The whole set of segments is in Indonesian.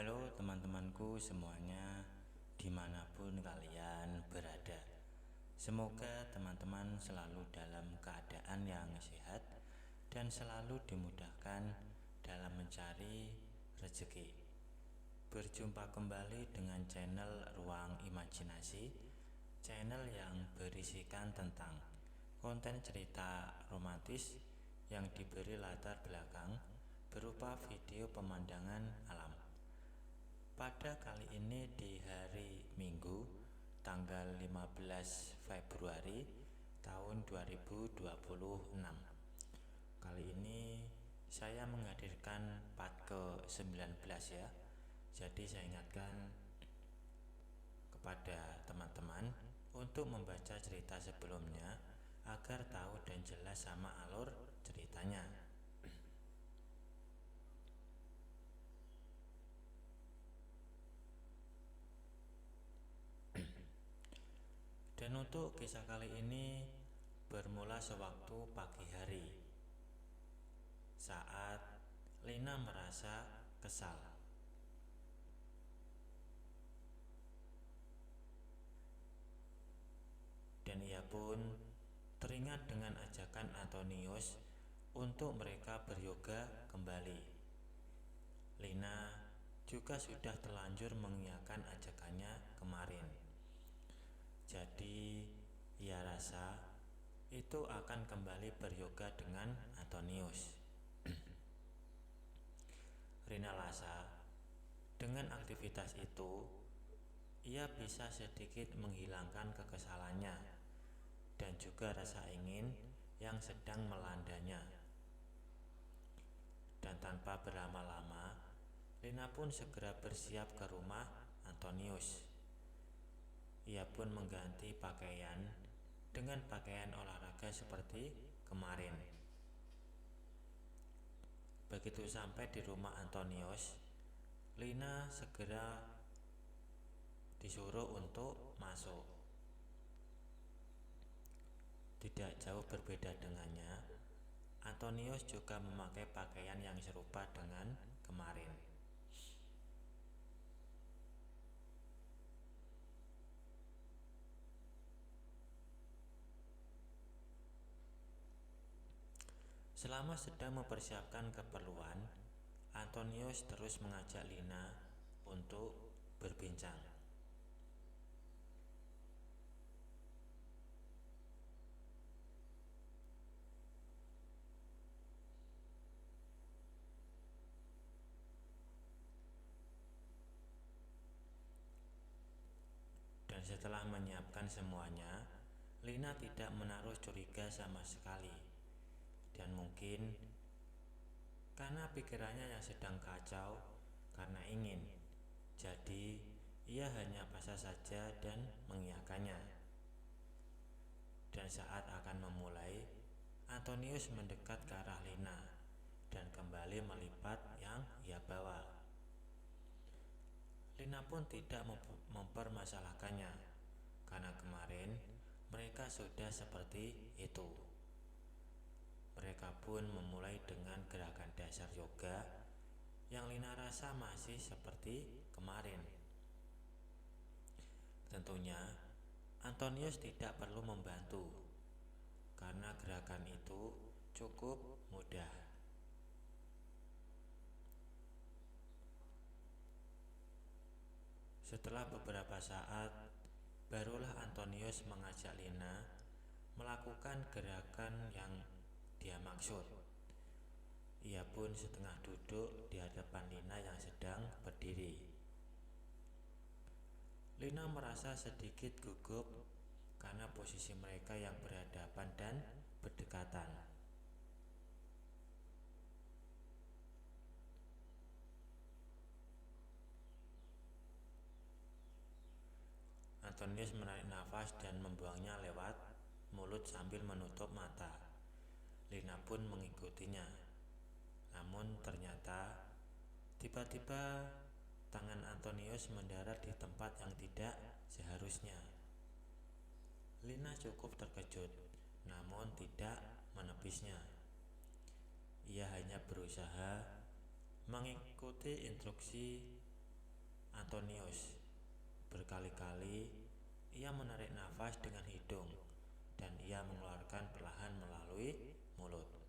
Halo teman-temanku semuanya, dimanapun kalian berada. Semoga teman-teman selalu dalam keadaan yang sehat dan selalu dimudahkan dalam mencari rezeki. Berjumpa kembali dengan channel Ruang Imajinasi, channel yang berisikan tentang konten cerita romantis yang diberi latar belakang berupa video pemandangan alam. Pada kali ini di hari Minggu tanggal 15 Februari tahun 2026. Kali ini saya menghadirkan part ke-19 ya. Jadi saya ingatkan kepada teman-teman untuk membaca cerita sebelumnya agar tahu dan jelas sama alur ceritanya. Dan untuk kisah kali ini bermula sewaktu pagi hari, saat Lina merasa kesal. Dan ia pun teringat dengan ajakan Antonius untuk mereka beryoga kembali. Lina juga sudah terlanjur mengiyakan ajakannya kemarin. Jadi ia rasa itu akan kembali beryoga dengan Antonius. Lina rasa dengan aktivitas itu ia bisa sedikit menghilangkan kekesalannya dan juga rasa ingin yang sedang melandanya. Dan tanpa berlama-lama, Lina pun segera bersiap ke rumah Antonius. Ia pun mengganti pakaian dengan pakaian olahraga seperti kemarin. Begitu sampai di rumah Antonius, Lina segera disuruh untuk masuk. Tidak jauh berbeda dengannya, Antonius juga memakai pakaian yang serupa dengan kemarin. Selama sedang mempersiapkan keperluan, Antonius terus mengajak Lina untuk berbincang. Dan setelah menyiapkan semuanya, Lina tidak menaruh curiga sama sekali. Dan mungkin karena pikirannya yang sedang kacau karena ingin, jadi ia hanya pasrah saja dan mengiyakannya. Dan saat akan memulai, Antonius mendekat ke arah Lina dan kembali melipat yang ia bawa. Lina pun tidak mempermasalahkannya karena kemarin mereka sudah seperti itu. Mereka pun memulai dengan gerakan dasar yoga yang Lina rasa masih seperti kemarin. Tentunya Antonius tidak perlu membantu karena gerakan itu cukup mudah. Setelah beberapa saat, barulah Antonius mengajak Lina melakukan gerakan yang dia maksud. Ia pun setengah duduk di hadapan Lina yang sedang berdiri. Lina merasa sedikit gugup karena posisi mereka yang berhadapan daratan. Antonius menarik nafas dan membuangnya lewat mulut sambil menutup mata. Lina pun mengikutinya. Namun ternyata tiba-tiba tangan Antonius mendarat di tempat yang tidak seharusnya. Lina cukup terkejut, namun tidak menepisnya. Ia hanya berusaha mengikuti instruksi Antonius. Berkali-kali ia menarik nafas dengan hidung dan ia mengeluarkan perlahan melalui mulut.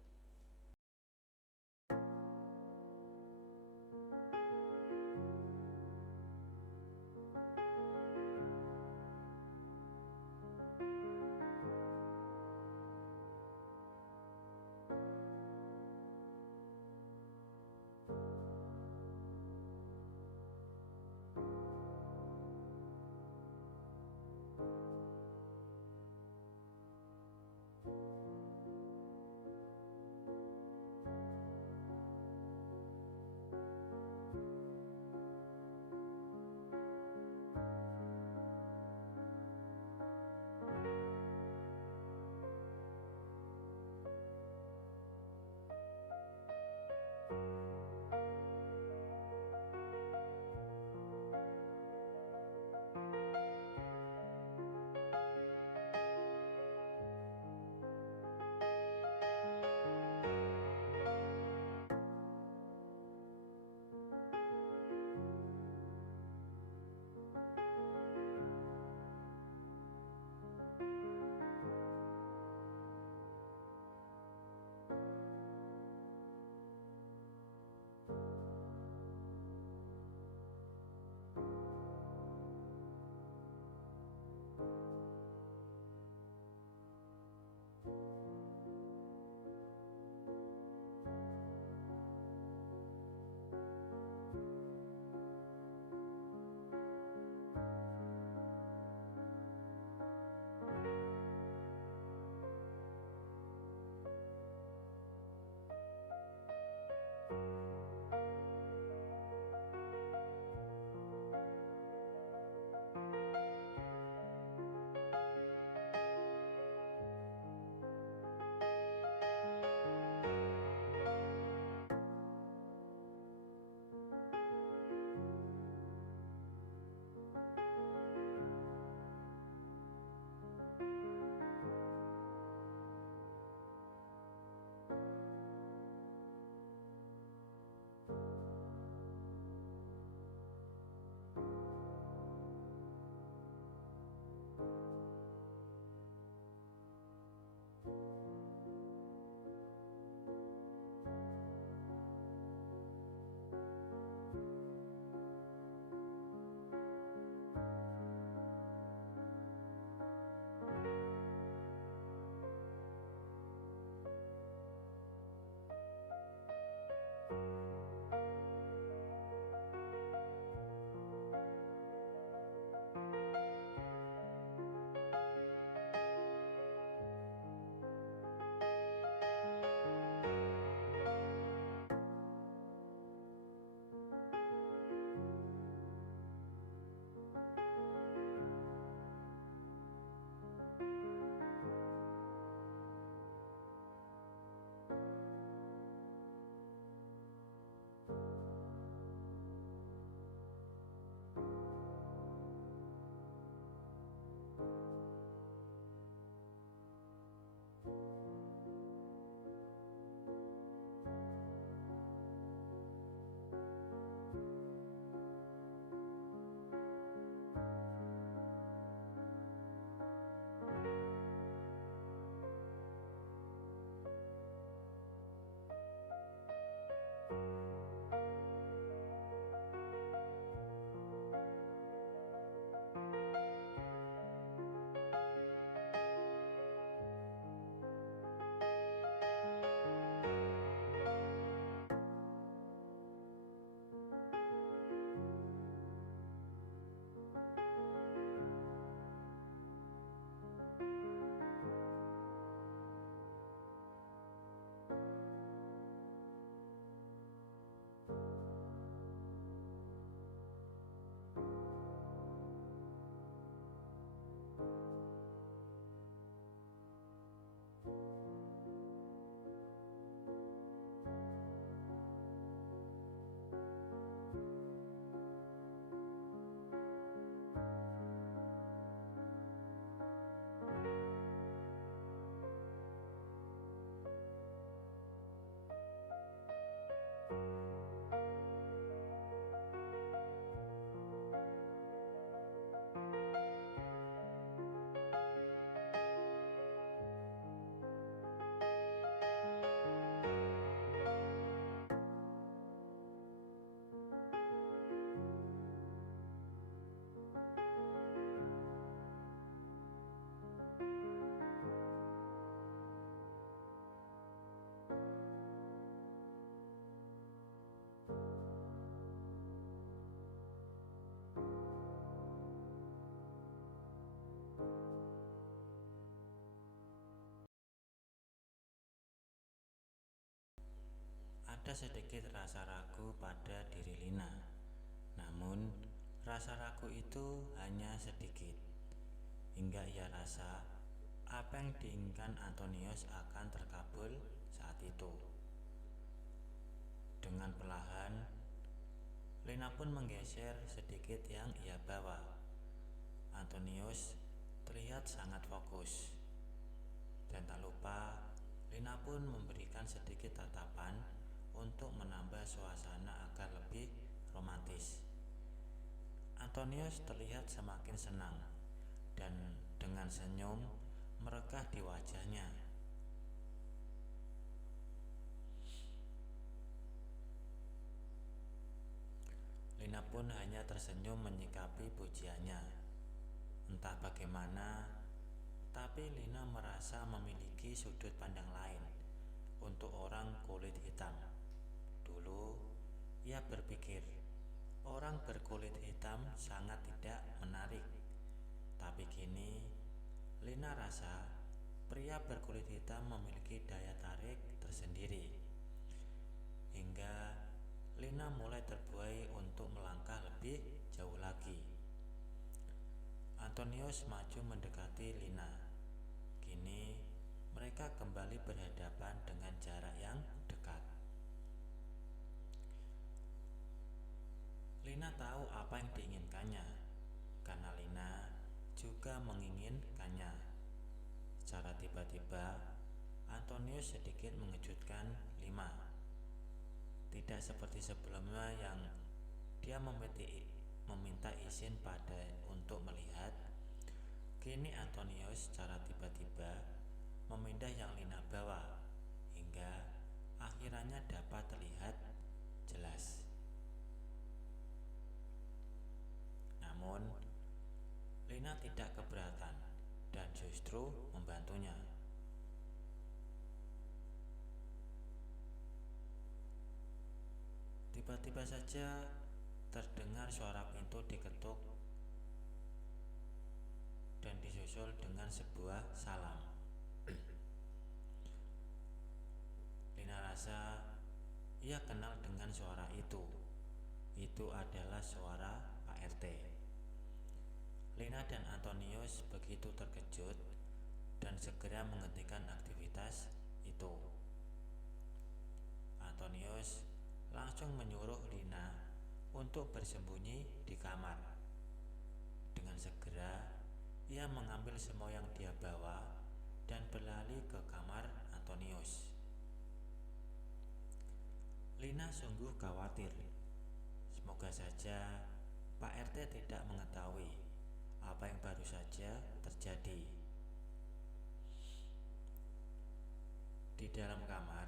Ada sedikit rasa ragu pada diri Lina. Namun, rasa ragu itu hanya sedikit, hingga ia rasa apa yang diinginkan Antonius akan terkabul saat itu. Dengan perlahan, Lina pun menggeser sedikit yang ia bawa. Antonius terlihat sangat fokus. Dan tak lupa, Lina pun memberikan sedikit tatapan untuk menambah suasana agar lebih romantis. Antonius terlihat semakin senang dan dengan senyum merekah di wajahnya. Lina pun hanya tersenyum menyikapi pujiannya. Entah bagaimana, tapi Lina merasa memiliki sudut pandang lain untuk orang kulit hitam. Dulu, ia berpikir orang berkulit hitam sangat tidak menarik. Tapi kini, Lina rasa pria berkulit hitam memiliki daya tarik tersendiri. Hingga Lina mulai terbuai untuk melangkah lebih jauh lagi. Antonius maju mendekati Lina. Kini mereka kembali berhadapan dengan jarak yang dekat. Lina tahu apa yang diinginkannya, karena Lina juga menginginkannya. Secara tiba-tiba, Antonius sedikit mengejutkan Lina. Tidak seperti sebelumnya yang dia meminta izin untuk melihat. Kini Antonius secara tiba-tiba memindah yang Lina bawa, hingga akhirnya dapat terlihat jelas. Namun, Lina tidak keberatan dan justru membantunya. Tiba-tiba saja terdengar suara pintu diketuk dan disusul dengan sebuah salam. Lina rasa ia kenal dengan suara itu. Itu adalah suara Pak RT. Lina dan Antonius begitu terkejut dan segera menghentikan aktivitas itu. Antonius langsung menyuruh Lina untuk bersembunyi di kamar. Dengan segera, ia mengambil semua yang dia bawa dan berlari ke kamar Antonius. Lina sungguh khawatir. Semoga saja Pak RT tidak mengetahui apa yang baru saja terjadi. Di dalam kamar,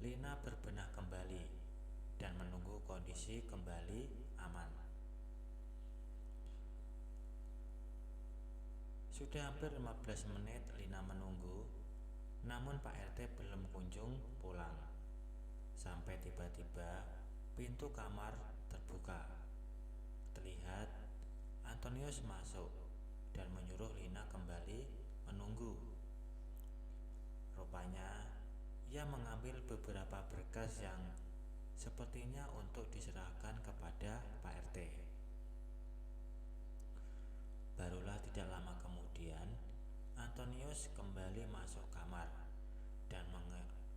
Lina berbenah kembali dan menunggu kondisi kembali aman. Sudah hampir 15 menit Lina menunggu, namun Pak RT belum kunjung pulang. Sampai tiba-tiba pintu kamar terbuka. Terlihat Antonius masuk dan menyuruh Lina kembali menunggu. Rupanya ia mengambil beberapa berkas yang sepertinya untuk diserahkan kepada Pak RT. Barulah tidak lama kemudian Antonius kembali masuk kamar dan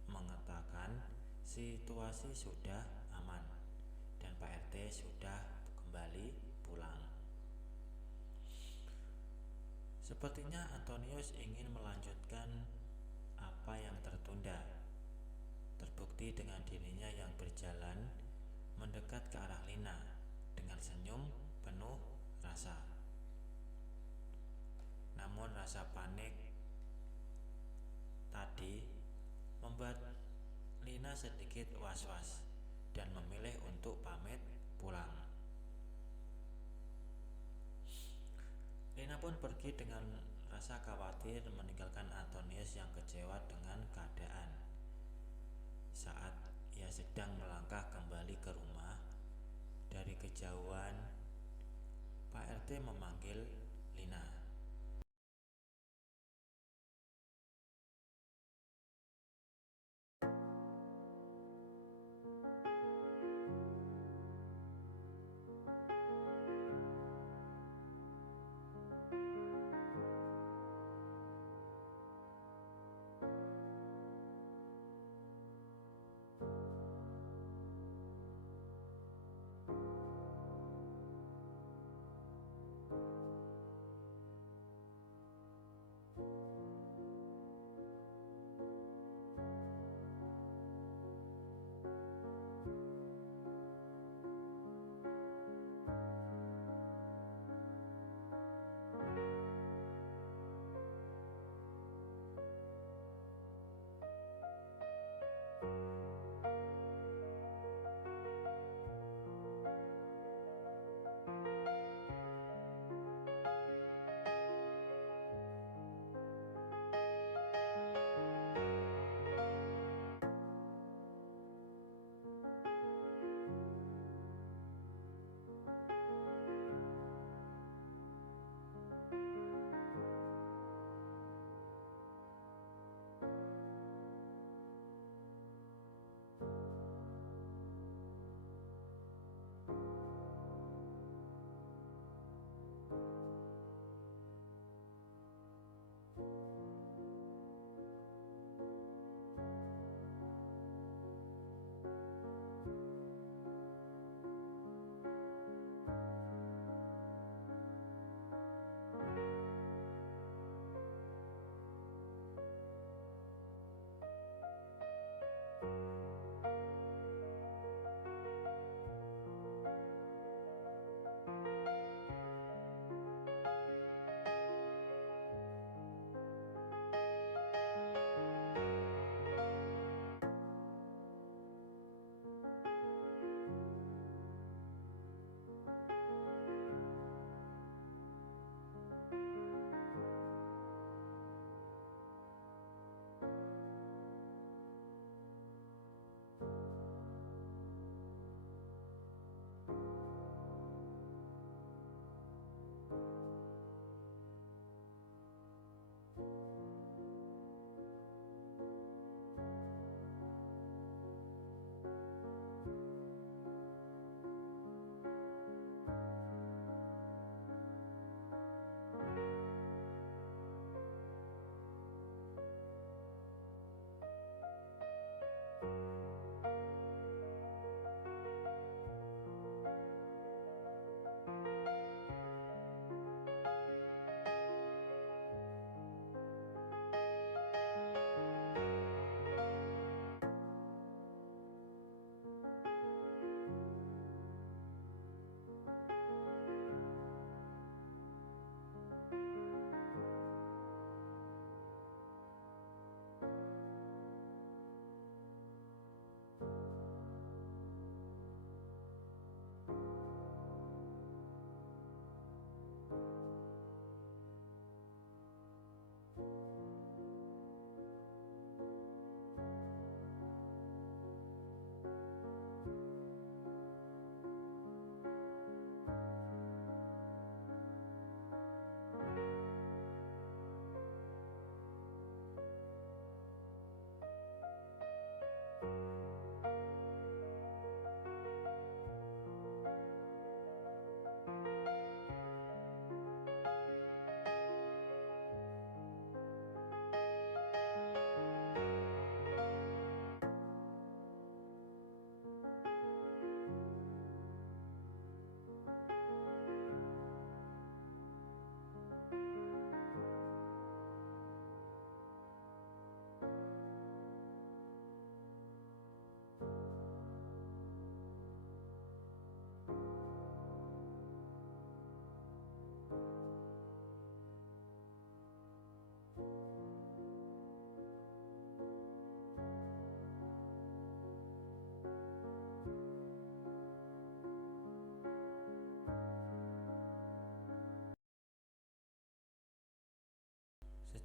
mengatakan situasi sudah aman dan Pak RT sudah kembali pulang. Sepertinya Antonius ingin melanjutkan apa yang tertunda. Terbukti dengan dirinya yang berjalan mendekat ke arah Lina dengan senyum penuh rasa. Namun rasa panik tadi membuat Lina sedikit was-was dan memilih untuk pamit pulang. Lina pun pergi dengan rasa khawatir meninggalkan Antonius yang kecewa dengan keadaan. Saat ia sedang melangkah kembali ke rumah, dari kejauhan Pak RT memanggil Lina.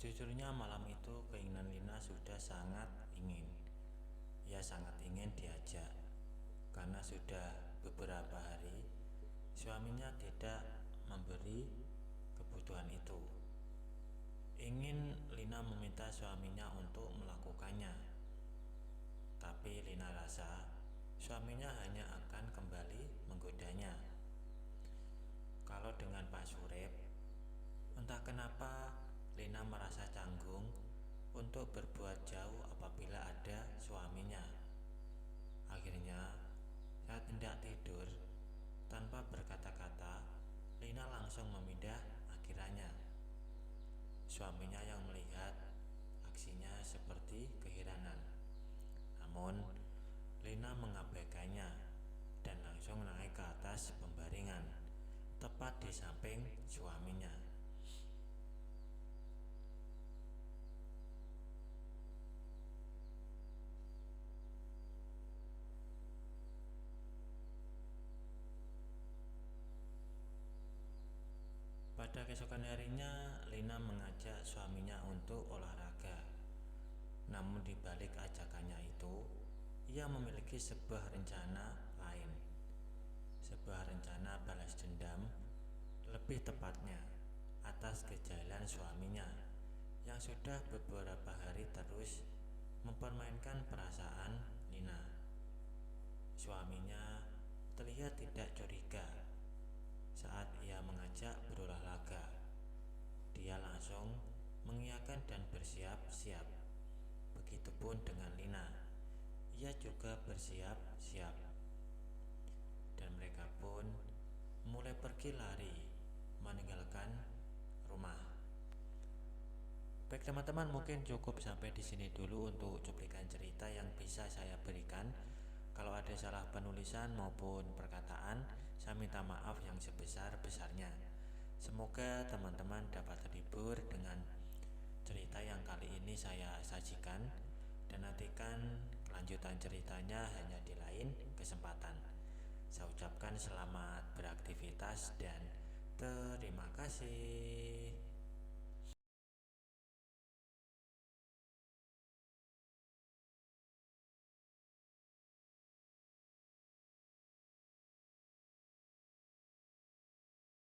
Sejujurnya malam itu keinginan Lina sudah sangat ingin. Ia sangat ingin diajak karena sudah beberapa hari suaminya tidak memberi kebutuhan itu. Ingin Lina meminta suaminya untuk melakukannya, tapi Lina rasa suaminya hanya akan kembali menggodanya. Kalau dengan Pak Surip, entah kenapa Lina merasa canggung untuk berbuat jauh apabila ada suaminya. Akhirnya, saat hendak tidur, tanpa berkata-kata, Lina langsung memindah akhirannya. Suaminya yang melihat aksinya seperti keheranan. Namun, Lina mengabaikannya dan langsung naik ke atas pembaringan, tepat di samping suaminya. Pada keesokan harinya, Lina mengajak suaminya untuk olahraga. Namun di balik ajakannya itu, ia memiliki sebuah rencana lain. Sebuah rencana balas dendam, lebih tepatnya atas kejahilan suaminya yang sudah beberapa hari terus mempermainkan perasaan Lina. Suaminya terlihat tidak curiga saat ia mengajak berolahraga. Dia langsung mengiyakan dan bersiap-siap. Begitupun dengan Lina. Ia juga bersiap-siap. Dan mereka pun mulai pergi lari meninggalkan rumah. Baik teman-teman, mungkin cukup sampai di sini dulu untuk cuplikan cerita yang bisa saya berikan. Kalau ada salah penulisan maupun perkataan, saya minta maaf yang sebesar-besarnya. Semoga teman-teman dapat terhibur dengan cerita yang kali ini saya sajikan, dan nantikan kelanjutan ceritanya hanya di lain kesempatan. Saya ucapkan selamat beraktivitas dan terima kasih.